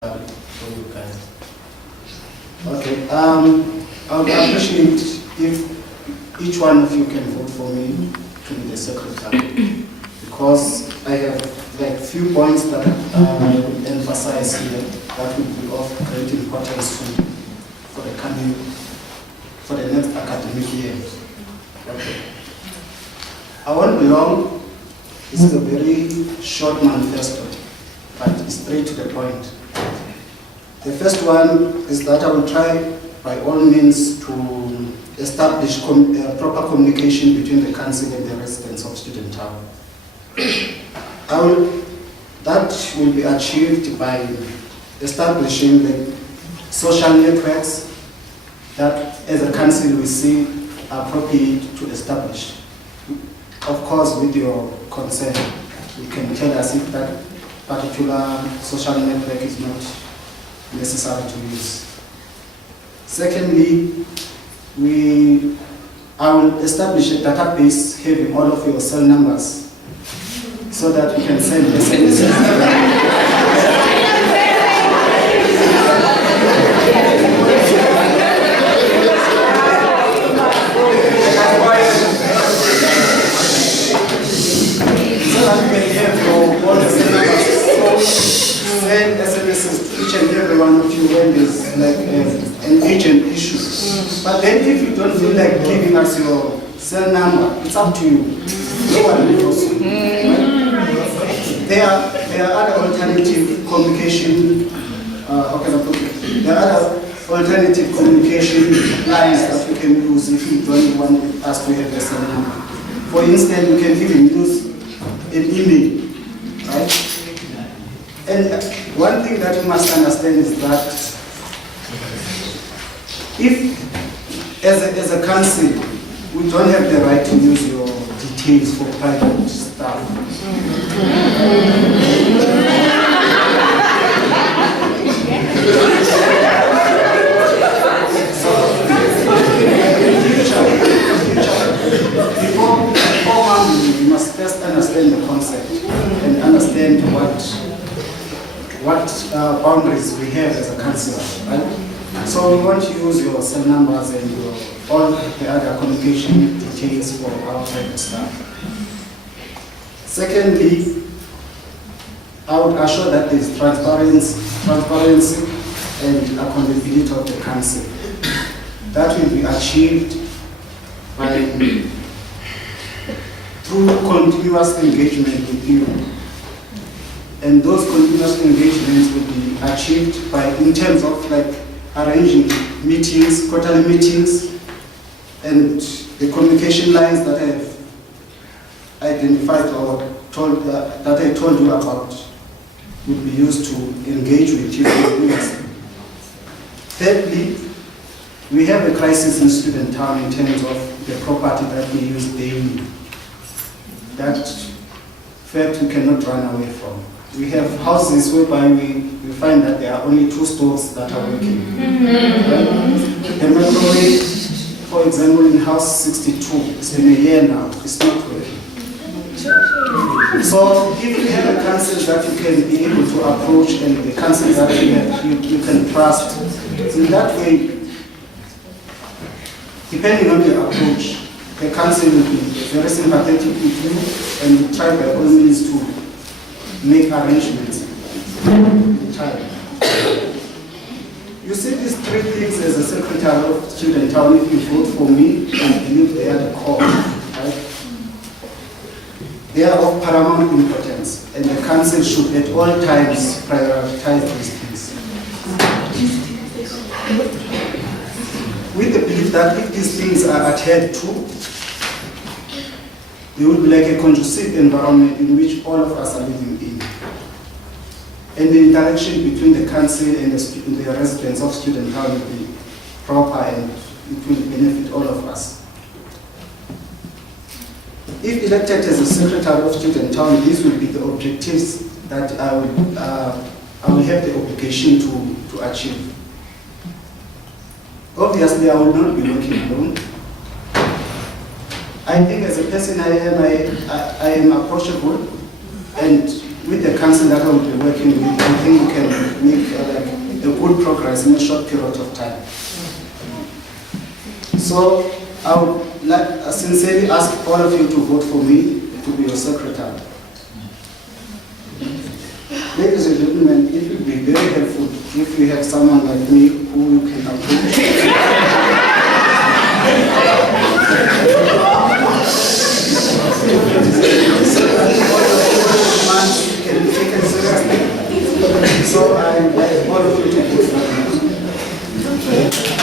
for you guys. Okay, I would appreciate if each one of you can vote for me to be the secretary, because I have like few points that I will emphasize here that will be of great importance for the next academic year. Okay. I won't be long. This is a very short manifesto, but it's straight to the point. The first one is that I will try by all means to establish proper communication between the council and the residents of Student Town. That will be achieved by establishing the social networks that as a council we see appropriate to establish. Of course, with your consent, you can tell us if that particular social network is not necessary to use. Secondly, I will establish a database having all of your cell numbers so that we can send SMS. Send SMSs to each and every one of you when there's like an urgent issue. But then if you don't feel like giving us your cell number, it's up to you. No one will force you. There are other alternative communication. There are other alternative communication lines that we can use if you don't want us to have the cell number. For instance, we can even use an email, right? And one thing that you must understand is that if, as a council, we don't have the right to use your details for private stuff. Before you must first understand the concept and understand what boundaries we have as a council, right? So we want to use your cell numbers and all the other communication details for our private staff. Secondly, I would assure that there is transparency and accountability of the council. That will be achieved through continuous engagement with you. And those continuous engagements will be achieved in terms of like arranging meetings, quarterly meetings, and the communication lines that I have identified or that I told you about will be used to engage with you continuously. Thirdly, we have a crisis in Student Town in terms of the property that we use daily. That fact we cannot run away from. We have houses whereby we find that there are only 2 stoves that are working. The microwave, for example, in house 62, it's been a year now, it's not working. So if you have a council that you can be able to approach and the council that you can trust, in that way, depending on the approach, the council will be very sympathetic with you and will try by all means to make arrangements in time. You see these 3 things as a secretary of Student Town. If you vote for me, I believe they are the core, right? They are of paramount importance, and the council should at all times prioritize these things. With the belief that if these things are adhered to, there will be like a conducive environment in which all of us are living in. And the interaction between the council and the residents of Student Town will be proper and it will benefit all of us. If elected as a secretary of Student Town, these will be the objectives that I will have the obligation to achieve. Obviously, I will not be working alone. I think as a person I am approachable, and with the council that I will be working with, I think we can make a good progress in a short period of time. So I would sincerely ask all of you to vote for me to be your secretary. Ladies and gentlemen, it would be very helpful if you have someone like me who you can approach. So I invite all of you to vote for me.